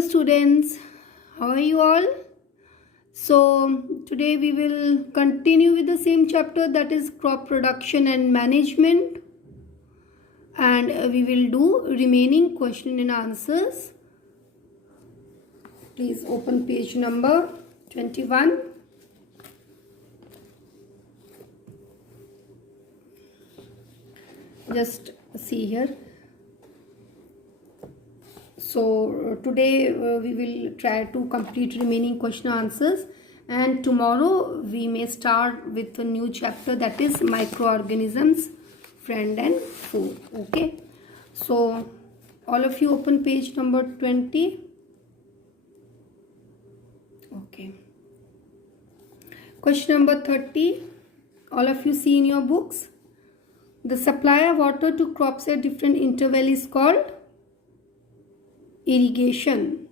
Hello students, how are you all? So today we will continue with the same chapter, that is crop production and management, and we will do remaining question and answers. Please open page number 21. Just see here. So today we will try to complete remaining question answers, and tomorrow we may start with a new chapter, that is microorganisms, friend and foe. Okay, so all of you open page number 20. Okay, question number 30. All of you see in your books. The supply of water to crops at different interval is called irrigation.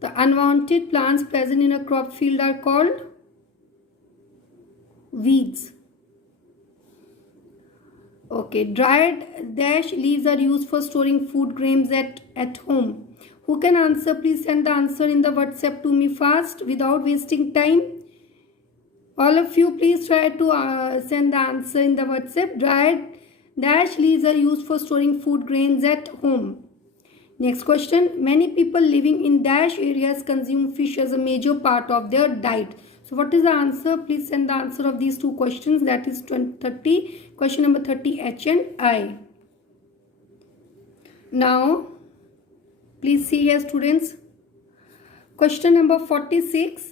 The unwanted plants present in a crop field are called weeds. Okay, dried dash leaves are used for storing food grains at home. Who can answer? Please send the answer in the WhatsApp to me fast without wasting time. All of you, please try to send the answer in the WhatsApp. Dried dash leaves are used for storing food grains at home. Next question. Many people living in dash areas consume fish as a major part of their diet. So what is the answer? Please send the answer of these two questions. That is 30. Question number 30, H and I. Now, please see here students. Question number 46.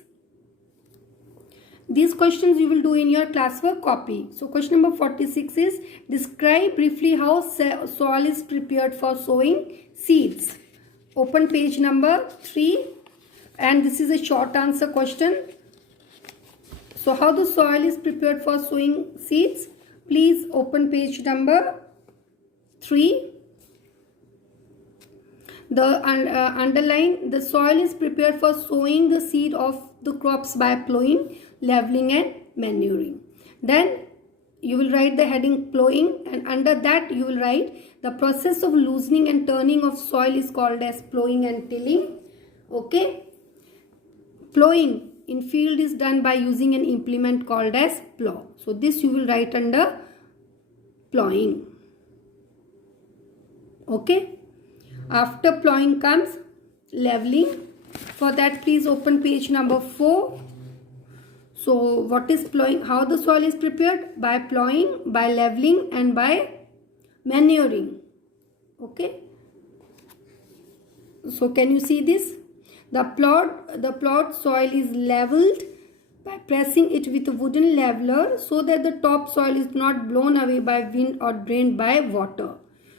These questions you will do in your classwork copy. So question number 46 is, describe briefly how soil is prepared for sowing seeds. Open page number 3, and this is a short answer question. So how the soil is prepared for sowing seeds? Please open page number 3. The underline, the soil is prepared for sowing the seed of the crops by plowing, leveling and manuring. Then you will write the heading plowing, and under that you will write the process of loosening and turning of soil is called as plowing and tilling. Okay, plowing in field is done by using an implement called as plow. So this you will write under plowing. Okay, after plowing comes leveling. For that, please open page number 4. So what is plowing? How the soil is prepared? By plowing, by leveling and by manuring. Okay. So can you see this? The plowed soil is leveled by pressing it with a wooden leveler so that the top soil is not blown away by wind or drained by water.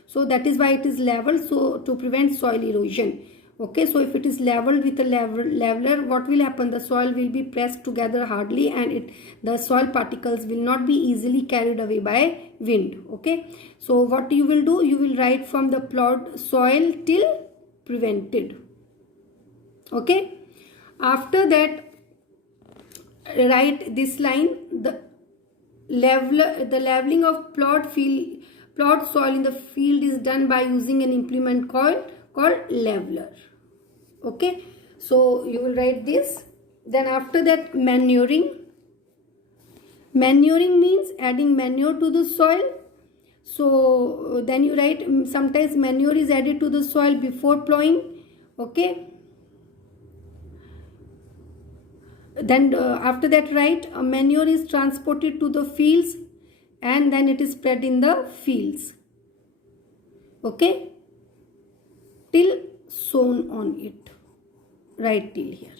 So that is why it is leveled, so to prevent soil erosion. Okay, so if it is leveled with a leveler, what will happen? The soil will be pressed together hardly, and the soil particles will not be easily carried away by wind. Okay, so what you will do? You will write from the plowed soil till prevented. Okay, after that write this line: the leveling of plowed soil in the field is done by using an implement called leveler. Okay, so you will write this. Then after that, manuring. Manuring means adding manure to the soil. So then you write, sometimes manure is added to the soil before plowing. Okay, then after that write, manure is transported to the fields and then it is spread in the fields. Okay, till sown on it. Write till here.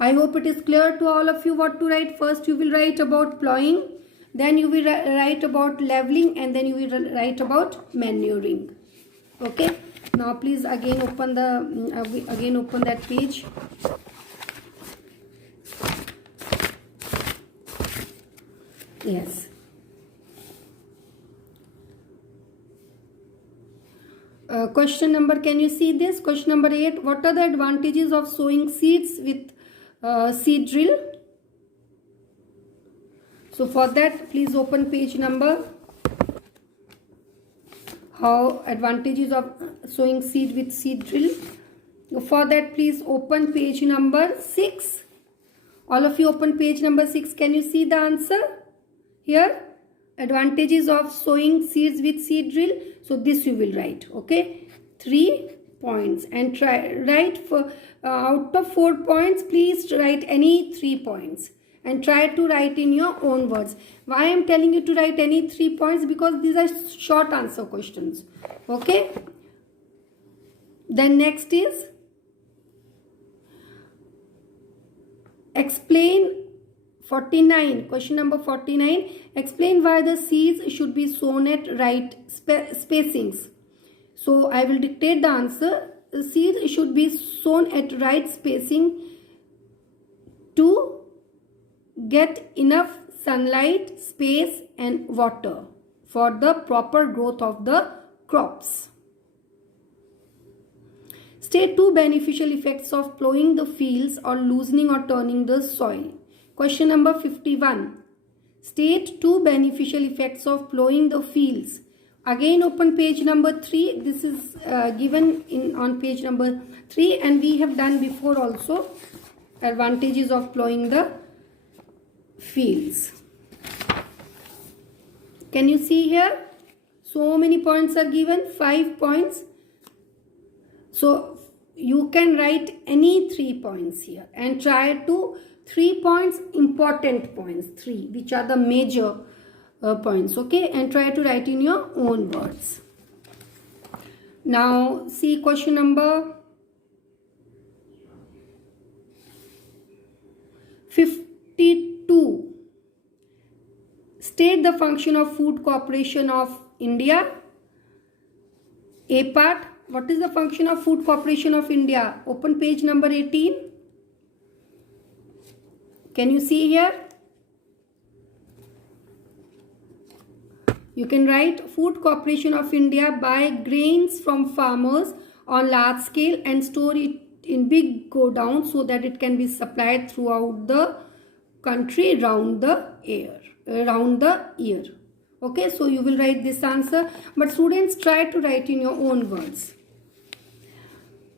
I hope it is clear to all of you what to write. First you will write about plowing, then you will write about leveling, and then you will write about manuring. Okay, now please again open that page. Yes. Question number, can you see this? Question number 8. What are the advantages of sowing seeds with seed drill? So for that, please open page number how advantages of sowing seed with seed drill. for that, please open page number 6. All of you open page number 6. Can you see the answer here? Advantages of sowing seeds with seed drill. So this you will write. Okay, 3 points, and try write for out of 4 points, please write any 3 points and try to write in your own words. Why I am telling you to write any 3 points? Because these are short answer questions. Okay. Then next is explain 49. Question number 49. Explain why the seeds should be sown at right spacings. So I will dictate the answer. The seeds should be sown at right spacing to get enough sunlight, space and water for the proper growth of the crops. State 2 beneficial effects of plowing the fields or loosening or turning the soil. Question number 51. State 2 beneficial effects of plowing the fields. Again open page number 3. This is given on page number 3, and we have done before also. Advantages of plowing the fields. Can you see here? So many points are given, 5 points. So you can write any 3 points here and try to 3 points, important points, 3 which are the major points. Okay, and try to write in your own words. Now see question number 52. State the function of Food Corporation of India. A part. What is the function of Food Corporation of India? Open page number 18. Can you see here? You can write Food Corporation of India buy grains from farmers on large scale and store it in big godowns so that it can be supplied throughout the country round the year. Okay, so you will write this answer, but students try to write in your own words.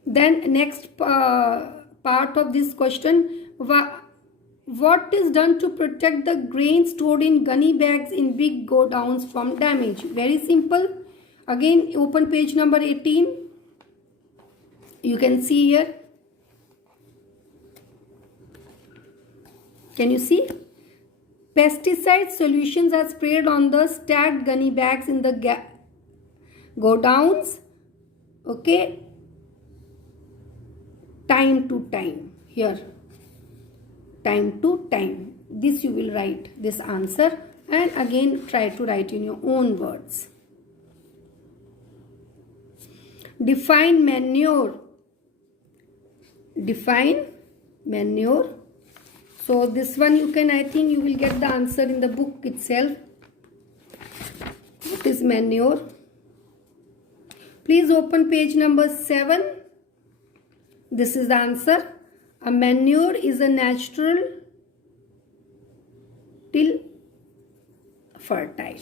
Then next part of this question, what is done to protect the grain stored in gunny bags in big godowns from damage? Very simple. Again open page number 18. You can see here. Can you see? Pesticide solutions are sprayed on the stacked gunny bags in the godowns. Okay. Time to time. Here. Time to time. This you will write this answer, and again try to write in your own words. Define manure. Define manure. So this one you can, I think you will get the answer in the book itself. What is manure? Please open page number 7. This is the answer. A manure is a natural till fertile.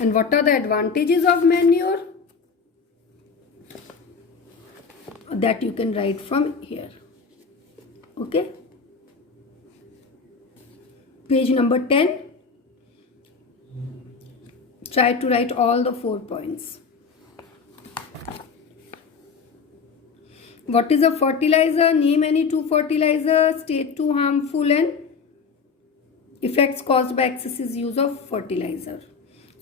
And what are the advantages of manure? That you can write from here. Okay. Page number 10. Try to write all the 4 points. What is a fertilizer? Name any 2 fertilizers. State 2 harmful and effects caused by excessive use of fertilizer.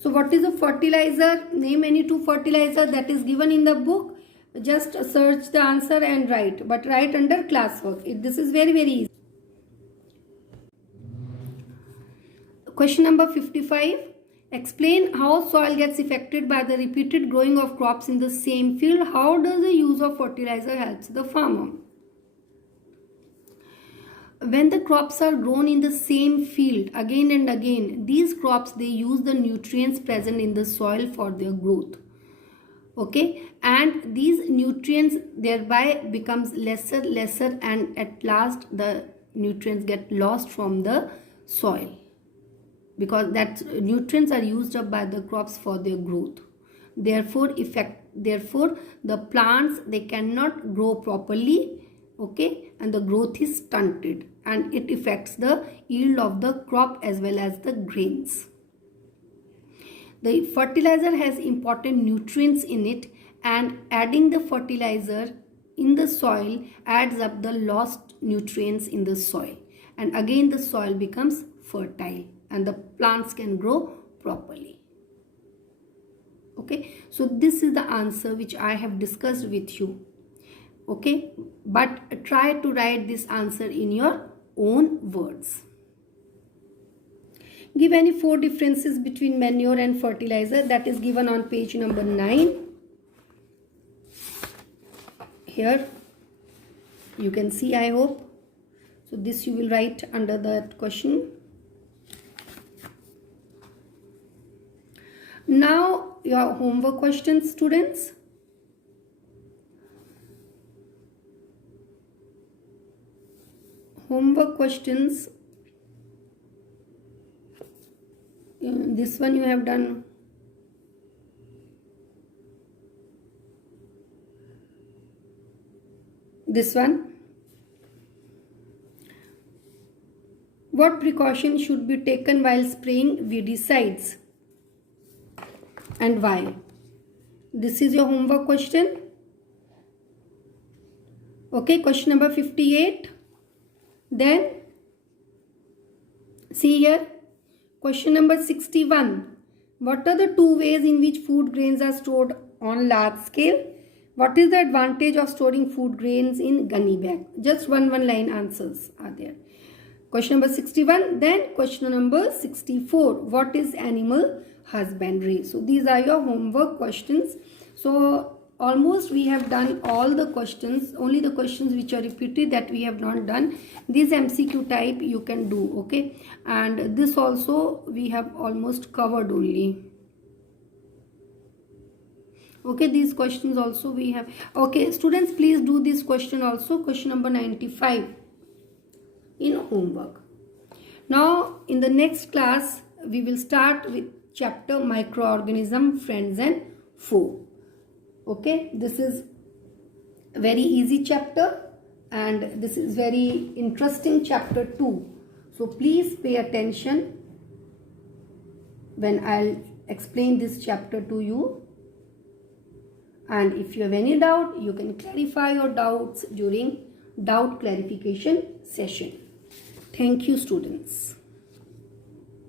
So what is a fertilizer? Name any 2 fertilizer that is given in the book. Just search the answer and write. But write under classwork. This is very easy. Question number 55. Explain how soil gets affected by the repeated growing of crops in the same field. How does the use of fertilizer helps the farmer? When the crops are grown in the same field again and again, these crops, they use the nutrients present in the soil for their growth. Okay, and these nutrients thereby becomes lesser, and at last the nutrients get lost from the soil, because that nutrients are used up by the crops for their growth. Therefore the plants, they cannot grow properly okay, and the growth is stunted, and it affects the yield of the crop as well as the grains. The fertilizer has important nutrients in it, and adding the fertilizer in the soil adds up the lost nutrients in the soil, and again the soil becomes fertile and the plants can grow properly. Okay, so this is the answer which I have discussed with you. Okay, but try to write this answer in your own words. Give any 4 differences between manure and fertilizer. That is given on page number 9. Here you can see, I hope. So this you will write under that question. Now your homework questions, students. Homework questions. This one you have done. This one. What precaution should be taken while spraying weedicides and why? This is your homework question. Okay, question number 58. Then see here, question number 61. What are the 2 ways in which food grains are stored on large scale? What is the advantage of storing food grains in gunny bag? Just one line answers are there. Question number 61. Then question number 64. What is animal husbandry? So these are your homework questions. So almost we have done all the questions. Only the questions which are repeated that we have not done. This MCQ type you can do. Okay. And this also we have almost covered only. Okay, these questions also we have. Okay, students, please do this question also. Question number 95 in homework. Now in the next class we will start with chapter microorganism, friends and foe. Okay, this is a very easy chapter and this is very interesting chapter too. So please pay attention when I'll explain this chapter to you. And if you have any doubt, you can clarify your doubts during doubt clarification session. Thank you, students.